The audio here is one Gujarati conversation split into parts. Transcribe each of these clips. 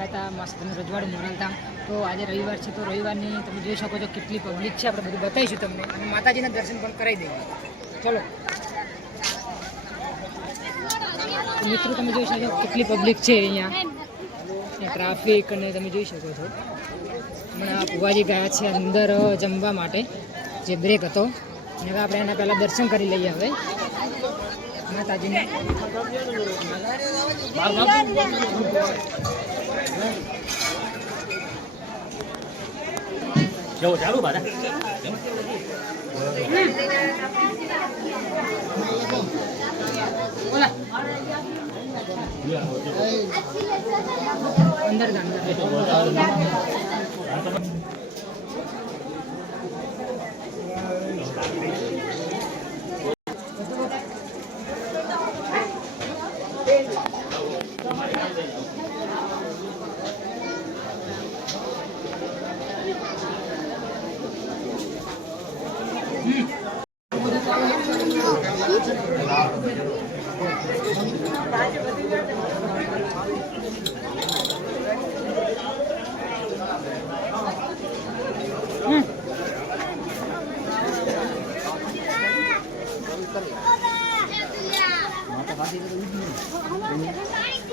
આવ્યા હતા માતાજીનું રજવાડું મોરાલધામ. તો આજે રવિવાર છે, તો રવિવારની તમે જોઈ શકો છો કેટલી પબ્લિક છે, આપણે બધું બતાવીશું તમને અને માતાજીના દર્શન પણ કરાવી દઈએ. ચલો મિત્રો, તમે જોઈ શકો કેટલી પબ્લિક છે અહીંયા, ટ્રાફિક અને તમે જોઈ શકો છો. હમણાં ભુવાજી ગયા છે અંદર જમવા માટે, જે બ્રેક હતો, અને આપણે એના પહેલાં દર્શન કરી લઈએ હવે માતાજીને. ચાલુ બાદા અંદર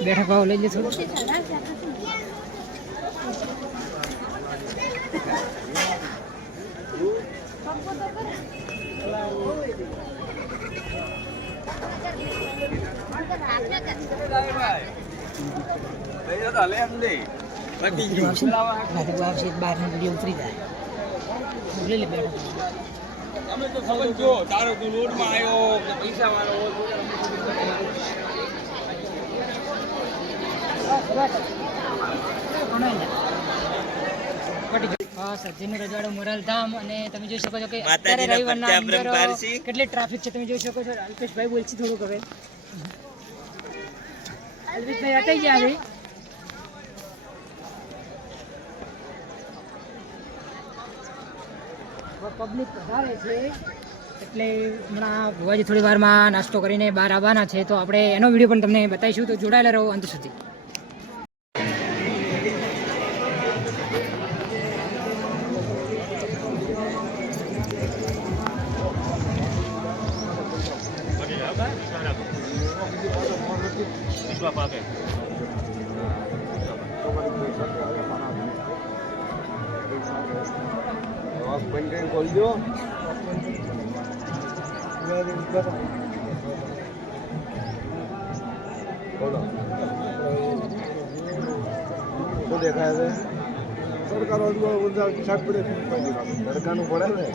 બેઠા ભાવ લઈ લે થોડું. બહારની વિડીયો ઉતરી જાય. લઈ લે બેઠા. અમે તો ખબર જો તારો તું રોડમાં આવ્યો કે પૈસા વાળો સજ્જનનું રજવાડું મોરાલધામ. અને તમે જોઈ શકો છો કે અત્યારે રવિવારના અંદર કેટલી ટ્રાફિક છે તમે જોઈ શકો છો. અલ્પેશભાઈ બોલશે થોડુંક હવે. અલ્પેશભાઈ હટાઈ ગયા હવે. પબ્લિક વધારે છે એટલે હમણાં ભુવાજી થોડી વારમાં નાસ્તો કરીને બહાર આવવાના છે, તો આપણે એનો વિડીયો પણ તમને બતાવીશું, તો જોડાયેલા રહો અંત સુધી. બોલ દો બોલો શું દેખાય છે? સરકાર શાક પડે તડકાનું પડે ને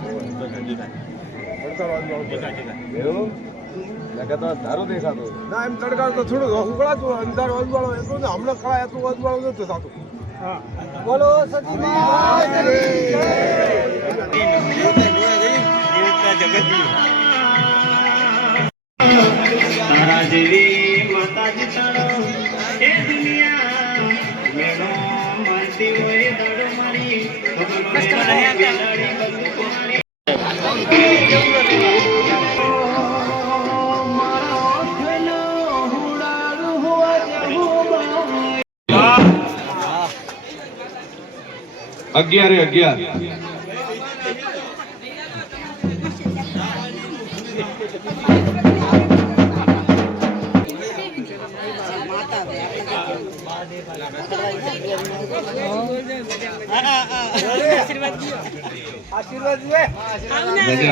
ધારો દેખાતો ના. એમ તડકા તો થોડું ઉકળાતું અંધાર અજવાળો એટલું ને હમણાં કળા એટલું અજવાળું નથી થતું. હા બોલો તારા જેવી માતાજી તારો એ દુનિયા મેળો મારતી હોય દાડો મારી અગિયારે 11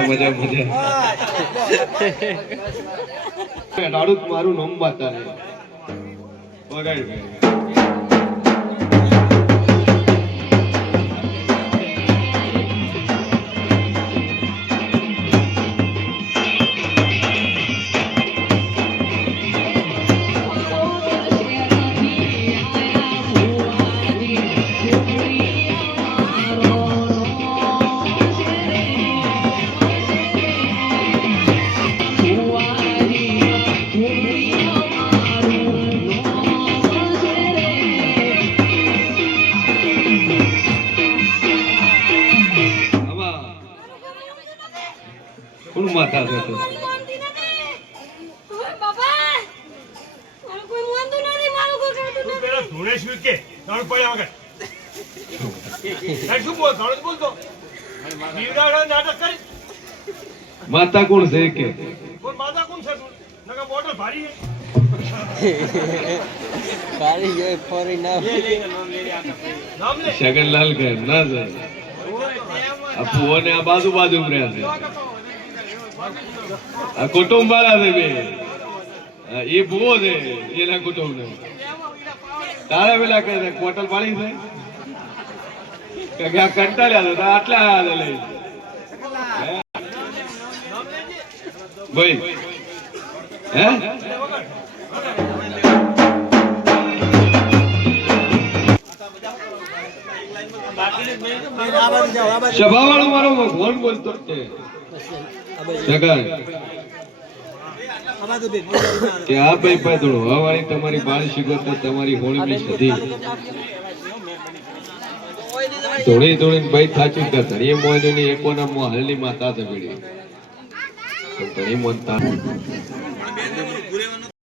મજા લાડુ મારું નામ બતાવે વગાડી માતા છે તો બાબા મારું કોઈ મોંધું નથી, મારું કોઈ કરતું નથી. ધોળેશ્વર કે ત્રણ પડ્યા વગર શું બોલ ત્રણ બોલતો બીવડાવડા નાટક કરી માતા કોણ છે કે કોણ માતા કોણ છે તું નકા બોટલ ભારી છે ભારી ગયો ફોરી ના નામ લે શગનલાલ કે ના જાય આ ફુઓને આ બાજુ બાજુ રહ્યા છે આ કુટુંબ વાળા છે બે એ ભૂવો છે એના કુટુંબ ને તારે પેલા કહે છે બોટલ પાડી છે કે આ કંટાળ્યા હતા આટલા આવ્યા લઈ ભાઈ હે સભા વાળો મારો ફોન બોલતો છે જગન કે આ ભાઈ પાતળો હવાળી તમારી બાળ શીખવતા તમારી હોળીની સધી થોડી થોડી ભાઈ થાચું કે ધણી મોજની એકોના મો હાલની માતા છે પીડી ધણી મોનતા